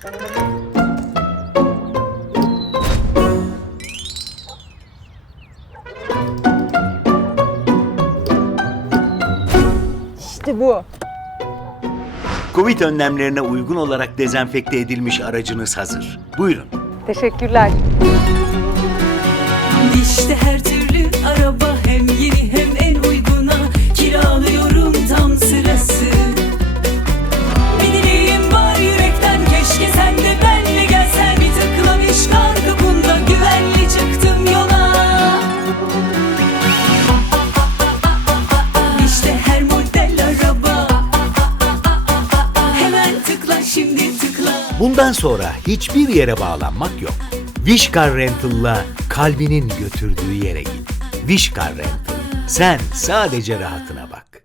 İşte bu. Covid önlemlerine uygun olarak dezenfekte edilmiş aracınız hazır. Buyurun. Teşekkürler. Bundan sonra hiçbir yere bağlanmak yok. Vişkar Rental'la kalbinin götürdüğü yere git. Vişkar Rental. Sen sadece rahatına bak.